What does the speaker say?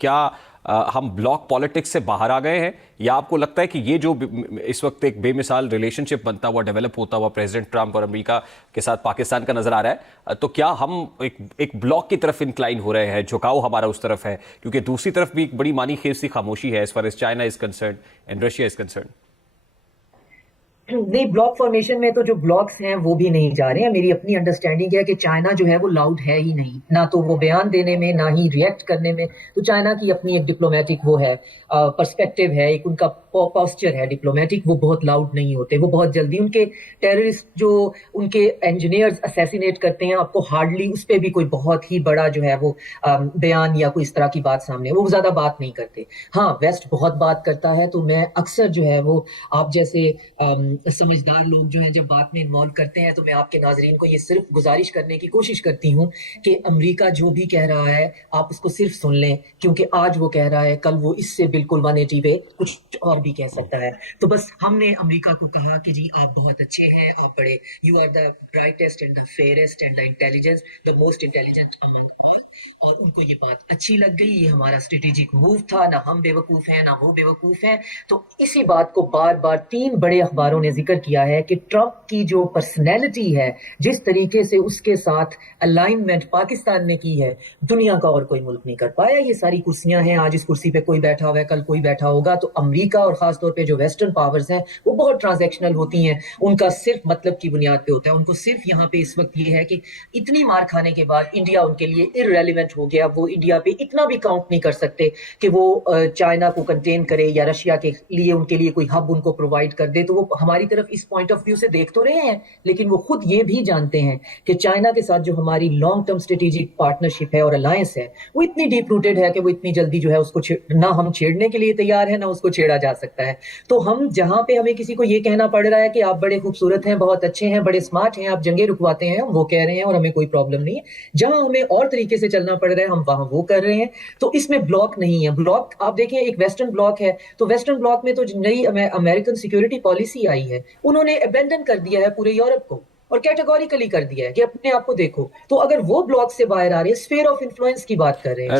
کیا ہم block politics سے باہر آ گئے ہیں، یا آپ کو لگتا ہے کہ یہ جو اس وقت ایک بے مثال ریلیشن شپ بنتا ہوا ڈیولپ ہوتا ہوا پریزیڈنٹ ٹرمپ اور امریکہ کے ساتھ پاکستان کا نظر آ رہا ہے، تو کیا ہم ایک بلاک کی طرف انکلائن ہو رہے ہیں، جھکاؤ ہمارا اس طرف ہے؟ کیونکہ دوسری طرف بھی ایک بڑی مانی خیز سی خاموشی ہے as far as China is concerned and Russia is concerned۔ نہیں، بلاک فارمیشن میں تو جو بلاکس ہیں وہ بھی نہیں جا رہے ہیں. میری اپنی انڈرسٹینڈنگ ہے کہ چائنا جو ہے وہ لاؤڈ ہے ہی نہیں، نہ تو وہ بیان دینے میں نہ ہی ریئیکٹ کرنے میں. تو چائنا کی اپنی ایک ڈپلومیٹک وہ ہے، پرسپیکٹو ہے، ایک ان کا پوسچر ہے ڈپلومیٹک. وہ بہت لاؤڈ نہیں ہوتے، وہ بہت جلدی ان کے ٹیررسٹ جو ان کے انجینئرز اسیسینیٹ کرتے ہیں، آپ کو ہارڈلی اس پہ بھی کوئی بہت ہی بڑا جو ہے وہ بیان یا کوئی اس طرح کی بات سامنے، وہ زیادہ بات نہیں کرتے. ہاں، ویسٹ بہت بات کرتا ہے. تو میں اکثر جو ہے وہ آپ جیسے سمجھدار لوگ جو ہیں جب بات میں انوالو کرتے ہیں، تو میں آپ کے ناظرین کو یہ صرف گزارش کرنے کی کوشش کرتی ہوں کہ امریکہ جو بھی کہہ رہا ہے آپ اس کو صرف سن لیں، کیونکہ آج وہ کہہ رہا ہے کل وہ اس سے بالکل 180 پہ کچھ اور بھی کہہ سکتا ہے. تو بس ہم نے امریکہ کو کہا کہ جی آپ بہت اچھے ہیں، آپ بڑے، you are the brightest and the fairest and the intelligent, the most intelligent among all. اور ان کو یہ بات اچھی لگ گئی. یہ ہمارا اسٹریٹجک موو تھا، نہ ہم بے وقوف ہیں نہ وہ بے وقوف ہیں. تو اسی بات کو بار بار 3 بڑے اخباروں نے ذکر کیا ہے کہ ٹرمپ کی جو پرسنالٹی ہے، جس طریقے سے اس کے ساتھ الائنمنٹ پاکستان نے کی ہے، دنیا کا اور کوئی ملک نہیں کر پایا. یہ ساری کرسیاں ہیں، آج اس کرسی پہ کوئی بیٹھا ہوا ہے، کل کوئی بیٹھا ہوگا. تو امریکہ اور خاص طور پہ جو ویسٹرن پاورز ہیں وہ بہت ٹرانزیکشنل ہوتی ہیں. ان کا صرف مطلب کی بنیاد پہ ہوتا ہے. ان کو صرف یہاں پہ اس وقت یہ ہے کہ اتنی مار کھانے کے بعد انڈیا ان کے لیے irrelevant ہو گیا. وہ انڈیا پہ اتنا بھی کاؤنٹ نہیں کر سکتے کہ وہ چائنا کو کنٹین کرے یا رشیا کے لیے ان کے لیے کوئی ہب ان کو پرووائڈ کر دے. تو وہ ہماری طرف اس پوائنٹ آف ویو سے دیکھ تو رہے ہیں، لیکن وہ خود یہ بھی جانتے ہیں کہ چائنا کے ساتھ جو ہماری لانگ ٹرم اسٹریٹجک پارٹنرشپ ہے اور الائنس ہے، وہ اتنی ڈیپ روٹیڈ ہے کہ وہ اتنی جلدی جو ہے اس کو نہ ہم چھیڑنے کے لیے تیار ہیں، نہ اس کو چھیڑا جا سکتا ہے. تو ہم جہاں پہ ہمیں کسی کو یہ کہنا پڑ رہا ہے کہ آپ بڑے خوبصورت ہیں، بہت اچھے ہیں، بڑے اسمارٹ ہیں، آپ جنگیں رکواتے ہیں، ہم وہ کہہ رہے ہیں اور ہمیں کوئی پرابلم نہیں ہے. جہاں ہمیں اور طریقے سے چلنا پڑ رہا ہے ہم وہاں وہ کر رہے ہیں. تو اس میں بلاک نہیں ہے. بلاک آپ دیکھیں، ایک ویسٹرن بلاک ہے، تو ویسٹرن بلاک میں تو نئی امریکن سیکورٹی پالیسی آئی ہے، انہوں نے ابینڈن کر دیا ہے پورے یورپ کو اور کیٹیگوریکلی کر دیا ہے کہ اپنے آپ کو دیکھو. تو اگر وہ بلاک سے باہر آ رہے ہیں، اسفیئر آف انفلوئنس کی بات کر رہے ہیں.